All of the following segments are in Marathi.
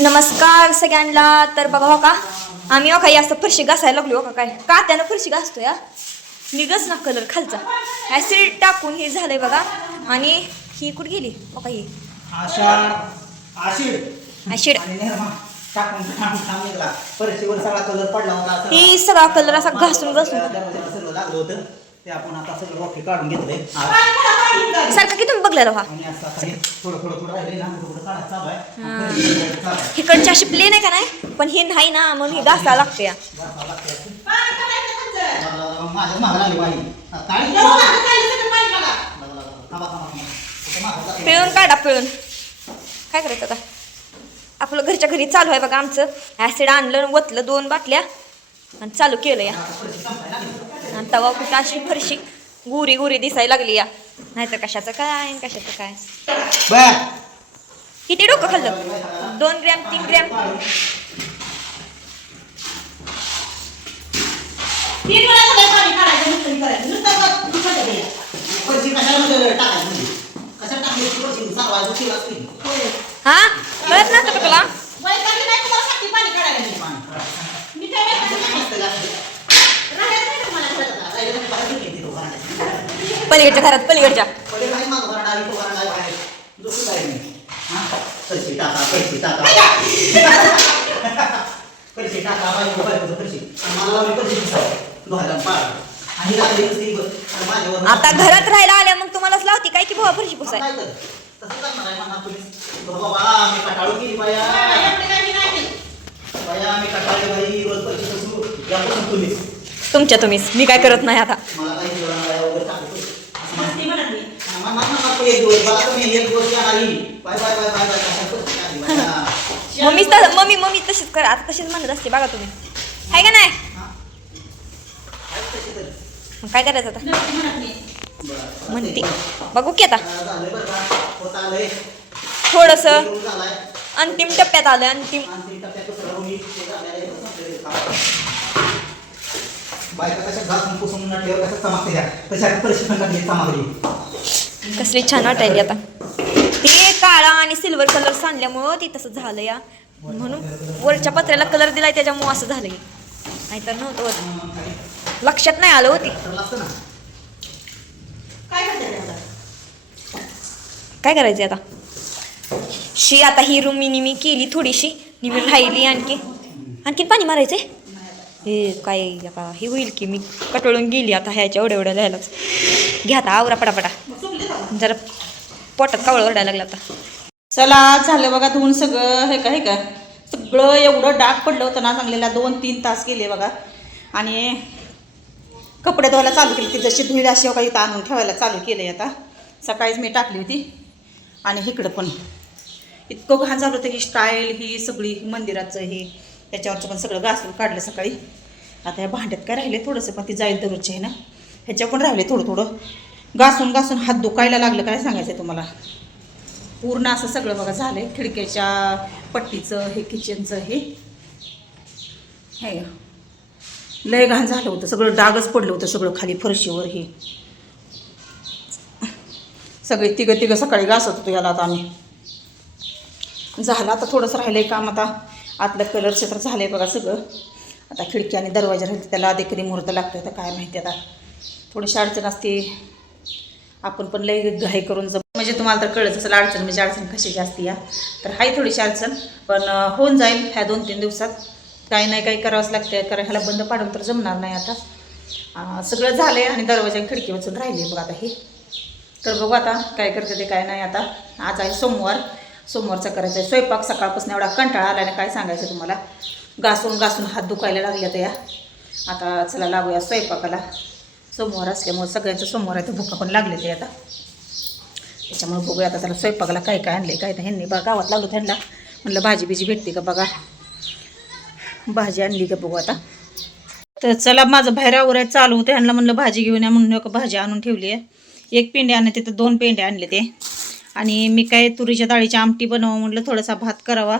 नमस्कार सगळ्यांना. तर बघा हो का, आम्ही हो काही असं फरशी घासायला लागलो का काय का त्यानं फरशी घासतो या निघच ना कलर खालचा ऍसिड टाकून हे झालंय बघा. आणि ही कुठे गेली हो का, ही ऍसिड ही सगळा कलर असा घासून घासून ते आपण आता सगळं रॉकी काढून घेतलंय सारखं की तुम्ही बघलेला व्हा. इकडची अशी प्लेन आहे का नाही, पण हे नाही ना म्हणून हे घासायला लागते. पिळून काढा पिळून. काय करायचं आता, आपलं घरच्या घरी चालू आहे बघा. आमचं ऍसिड आणलं वतलं 2 बाटल्या आणि चालू केलं या. आणि तवा कुठं अशी फरशी गुरी गुरी दिसायला लागली या, नाहीतर कशाचं काय कशाचं काय. किती डोकं खाल्लं? 2 ग्रॅम 3 ग्रॅम हा कळत नसतं तुला. पलीकडच्या घरात पलीकडच्या आता घरात राहायला आल्या मग तुम्हालाच लावती काय की भावा फरशी पुसाय. तुमच्या तुम्हीच, मी काय करत नाही आता. मम्मी तशीच करा आता, तशीच म्हणत असते बघा तुम्ही, आहे का नाही. काय करायचं आता म्हणते बघू की आता. थोडस अंतिम टप्प्यात आलं. अंतिम कसली छान वाटायली आता. ते काळा आणि सिल्वर कलर सांडल्यामुळं ती तसं झालं या, म्हणून वरच्या पत्र्याला कलर दिलाय त्याच्यामुळं असं झालं. नाहीतर नव्हतं होत, लक्षात नाही आलं होती. काय करायचं आता. आता ही रूम मी केली थोडीशी निमी राहिली. आणखी पाणी मारायचंय. हे काय आता हे होईल की मी कटळून गेली आता ह्याच्या एवढ्या लिहायलाच. घ्या आता आवरा पटापटा, जरा पोटात कावळ ओरडायला लागला आता. चला झालं बघा धुवून सगळं. हे का सगळं एवढं डाग पडलं होतं ना चांगलेला. 2-3 तास गेले बघा. आणि कपडे धुवायला चालू केली ती जशी धुईल अशी काही इथं आणून ठेवायला चालू केलं. आता सकाळीच मी टाकली होती. आणि इकडं पण इतकं घाण झालं होतं. ही स्टाईल ही सगळी मंदिराचं हे त्याच्यावरचं पण सगळं घासून काढलं सकाळी. आता ह्या भांड्यात काय राहिले थोडंसं, पण ती जाईल दररोजचे आहे ना, ह्याच्या पण राहिले थोडं घासून घासून हात दुखायला लागलं. काय सांगायचं आहे तुम्हाला. पूर्ण असं सगळं बघा झालं आहे. खिडक्याच्या पट्टीचं हे किचनचं हे लय घाण झालं होतं. सगळं डागच पडलं होतं सगळं खाली फरशीवर. हे सगळे तिघं सकाळी घासत होतो याला. आता आम्ही झालं आता थोडंसं राहिलं आहे काम. आता आतलं कलरचं तर झालं आहे बघा सगळं. आता खिडकी आणि दरवाजा राहिले त्याला आधी कधी मुहूर्त लागतो. आता काय माहिती आता थोडीशी अडचण असते. आपण पण लई घाई करून म्हणजे तुम्हाला तर कळत असेल अडचण म्हणजे अडचण कशाची असते या. तर हाय थोडीशी अडचण, पण होऊन जाईल ह्या 2-3 दिवसात. काही नाही काही करावंच लागते. कारण ह्याला बंद पाडून तर जमणार नाही आता. सगळं झालं आहे आणि दरवाजा खिडकी वाचून राहिले बघा आता हे. तर बघू आता काय करते ते काय नाही. आता आज आहे सोमवारचा करायचा आहे स्वयंपाक. सकाळपासून एवढा कंटाळा आला काय सांगायचं तुम्हाला. घासून हात दुखायला लागले तर या. आता चला लागूया स्वयंपाकाला. सोमवार असल्यामुळे सगळ्यांचं सोमवार आहे तर भुका पण लागले ते आता. त्याच्यामुळे बघूया आता त्याला स्वयंपाकाला काय आणले काय नाही. ह्यांनी बघा गावात लागलो त्यांना म्हणलं भाजी भेटते का बघा. भाजी आणली का बघू आता. तर चला माझं बाहेरावर आहे चालू होते. ह्यांना म्हणलं भाजी घेऊन या म्हणून भाजी आणून ठेवली आहे. 1 पेंडे आणले तिथं 2 पेंडे आणले ते. आणि मी काय तुरीच्या डाळीची आमटी बनवावं म्हटलं, थोडासा भात करावा.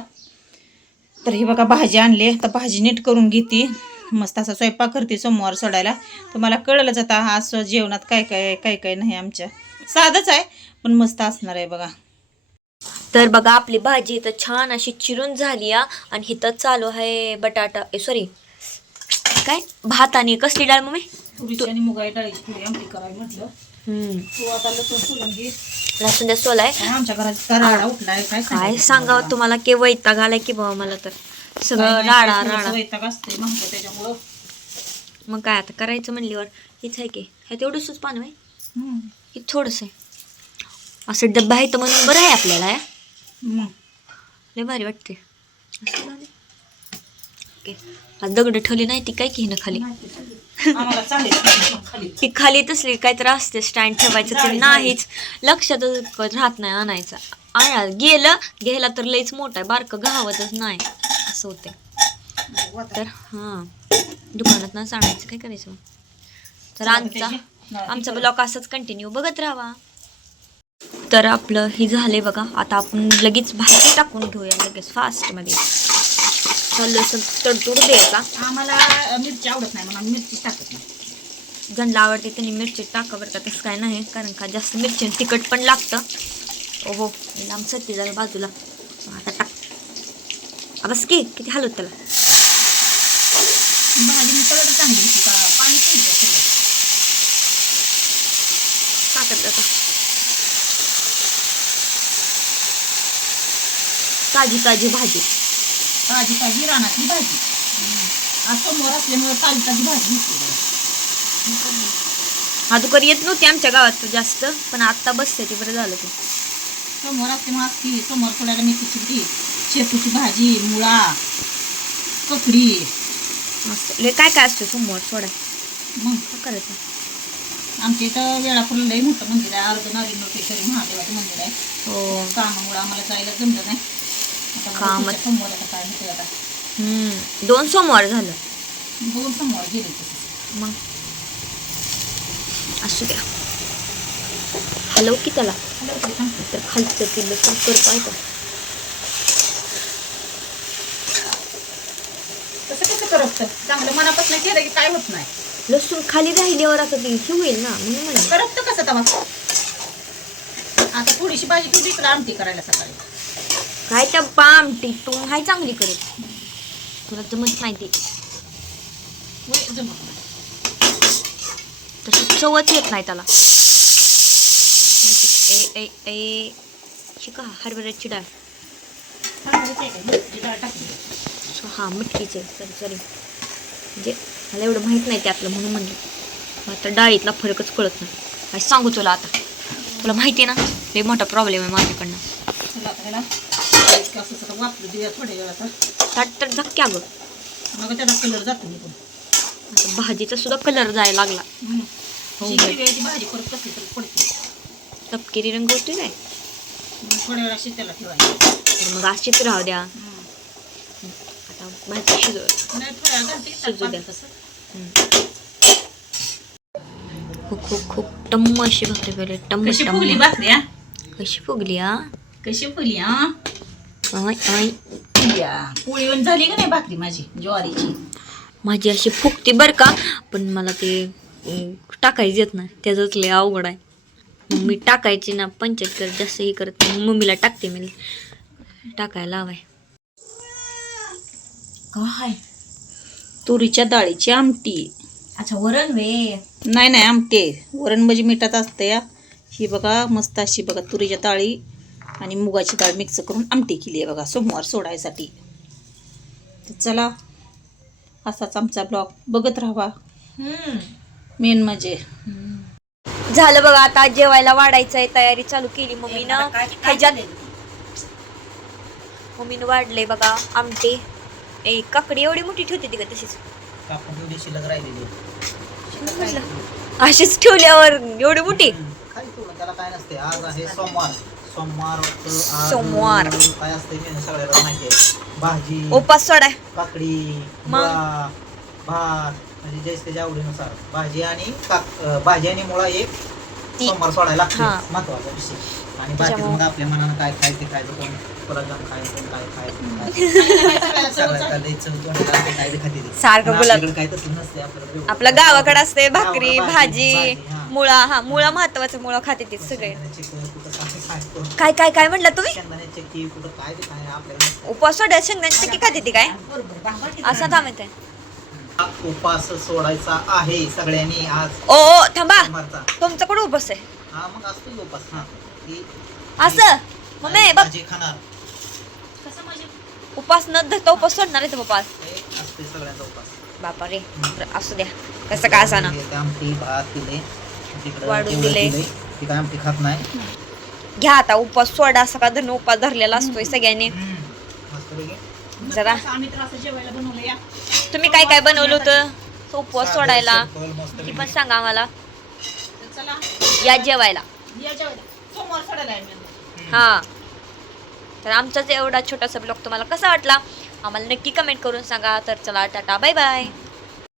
तर हे बघा भाजी आणली. तर भाजी नीट करून घेते. मस्त असा स्वयंपाक करते सोमवार सोडायला. तुम्हाला कळलंच आता आज जेवणात काय काय नाही. आमच्या साधंच आहे पण मस्त असणार आहे बघा. तर बघा आपली भाजी इथं छान अशी चिरून झाली आणि इथं चालू आहे बटाटा सॉरी काय भात आणि कसली डाळ मम्मी तुरीची आणि मुगाची डाळीची थोडी आमटी करावी म्हटलं. तू आता लसूण सोलून घे. लसूण द्या सोलाय काय आमच्या घरात कराडा उठलाय काय काय सांगावं तुम्हाला की वैताग आलाय की बाबा मला तर सगळं राडा वैताग असते म्हणतो त्याच्यामुळं. मग काय आता करायचं म्हणल्यावर हेच आहे की हे तेवढंच पान आहे हे थोडंसं आहे असं डब्बा आहे तर म्हणून बरं आहे आपल्याला लय भारी वाटते असं झालं. ओके आज दगड ठेवली नाही ती काय की ना खाली आम्हाला चालेल खाली. ती खाली तसली काहीतरी असते स्टँड ठेवायचं ते नाहीच लक्षातच राहत नाही आणायचं गेलं घ्यायला तर लईच मोठा आहे बारकं घावतच नाही असं होते. तर हां दुकानात ना आणायचं काय करायचं मग. तर आमचा ब्लॉग असंच कंटिन्यू बघत राहावा. तर आपलं हे झालंय बघा आता आपण लगेच भाजी टाकून घेऊया लगेच फास्टमध्ये चालू असं तडतोड द्यायचा. आम्हाला मिरची आवडत नाही म्हणून मिरची टाकत नाही. ज्यांना आवडते त्यांनी मिरची टाका बरं का तसं काय नाही कारण का जास्त मिरची तिखट पण लागतं. ओहो लांब सत्ती जरा बाजूला आता टाक बस की किती हलवत त्याला भाजी तळत चांगली होती का पाणी टाकत आता ताजी ताजी भाजी ताजी ताजी रानातली भाजी. आज समोर असल्यामुळे ताजी ताजी भाजी निघते. अगोदर येत नव्हती आमच्या गावात जास्त पण आता बसते ते बरं झालं ते समोर असल्यामुळे असती समोर थोड्याला मेथीची ती शेपूची भाजी मुळा ककडी मस्त लय काय काय असतं समोर सोडा मग काय करायचं. आमच्या इथं वेळापूर लई मोठं मंदिर आहे अर्धनारीश्वरी महादेवाचं मंदिर आहे. हो कामामुळे आम्हाला जायला जमलं नाही. कामात. समोर आता काय होतं आता 2 सोमवार झालं दोन समोर गेले तसं. मग असू द्या हॅलो की त्याला तर खालचं तिला कर पाहिजे तसं कसं करत चांगलं मनापासून केलं की काय होत नाही. लसूण खाली राहिल्यावर आता ती हे होईल ना म्हणून म्हणलं करत कसं तवा आता थोडीशी भाजी ठेवली इकडे आमटी करायला सकाळी काय त्या आमटी तू हाय चांगली करत तुला जमत नाही ते जमत नाही. तसं चवच येत नाही त्याला. ए ए ए शिका हरभऱ्याची डाळ हा मिठीचे सॉरी म्हणजे मला एवढं माहीत नाही त्यातलं म्हणून म्हणलं आता डाळीतला फरकच कळत नाही काय सांगू तुला आता तुला माहिती आहे ना लय मोठा प्रॉब्लेम आहे माझ्याकडनं. वापरू देऊया थोड्या वेळात ताट तर झक्क्या अगं मग त्याचा कलर जातो निघून. आता भाजीचा सुद्धा कलर जायला लागला भाजी परत कसली तरी पडते तपकिरी रंग होतोय काय थोड्या वेळा शिजायला ठेवायला. तर मग अशीच राहू द्या आता भाजी शिजू द्या. खूप खूप खूप टम्म अशी भाकरी पहिले टम्म कशी फुगली भाकरी कशी फुगली हा कशी फुगली आई पोळी झाली का नाही भाकरी माझी ज्वारीची. माझी अशी फुगती बरं का पण मला ते टाकायचं येत नाही त्याचंच लय अवघड आहे. मग मी टाकायची ना पंचायत करत जास्त हे करत नाही मम्मीला टाकते मी टाकायला हवाय. काय तुरीच्या डाळीची आमटी. अच्छा वरण वे नाही आमटे वरण म्हणजे मिठात असते या. ही बघा मस्त अशी बघा तुरीच्या डाळी आणि मुगाची डाळ मिक्स करून आमटी केली आहे बघा सोमवार सोडायसाठी. तर चला असाच आमचा ब्लॉग बघत राहावा. मेन म्हणजे झालं बघा आता जेवायला वाढायचं आहे तयारी चालू केली मम्मीनं. ह्याच्यात मम्मीनं वाढले बघा आमटी काकडी एवढी मोठी ठेवते ती का तशीच अशीच ठेवल्यावर एवढी मोठी त्याला काय नसते आज आहे सोमवार सोमवार सोमवार काय असते सगळ्याला माहिती आहे. भाजी उपास सोडाय काकडी मुळा भात म्हणजे जैसे त्याच्या आवडीनुसार भाजी आणि मुळा एक सोमवार सोडायला लागते महत्वाचा विषय. आणि बाकी मग आपल्या मनानं काय खायचं ते खायचं कोण गुलाबजाम खायचं कोण काय खायचं सारखं गुलाब काय तसं नसते आपल्याला. आपल्या गावाकडे असते भाकरी भाजी मुळा मुळा महत्वाचं मुळा खाते ते सगळे. काय काय काय म्हणला तुम्ही? शेंगदाण्याची चक्की कुठं काय ते काय आपल्याला उपवास सोडायला शेंगदाण्याची चक्की खाते ती काय? असं थांबत आहे. उपास सोडायचा आहे सगळ्यांनी आज ओ थांबा, सोमवारचा. तुमचा कुठं उपवास आहे? हा मग असतो की उपास. हा की असं मम्मी बघ, भाजी खाणार उपास न धरता उपास सोडणार आहे पप्पा. हे असते सगळ्यांचा उपास. बापा रे, बरं, असू द्या, कसं काय असा ना. हे आमटी भात दिले तिकडं वाढून चिवडं दिले. दिले. ती काय आमटी खात नाही. घ्या आता उपवास सोडा, सकाळ धरून उपवास धरलेला असतोय सगळ्यांनी. मस्तपैकी. जरा आम्ही तर असं जेवायला बनवलं या. तुम्ही काय काय बनवलं होतं उपवास सोडायला सिंपल, मस्तपैकी. ती पण सांगा आम्हाला. तर चला या जेवायला. या जेवायला. सोमवार सोडायला आहे मी. हा, तर आमचाच एवढा छोटासा ब्लॉग तुम्हाला कसा वाटला आम्हाला नक्की कमेंट करून सांगा. तर चला, टाटा, बाय बाय.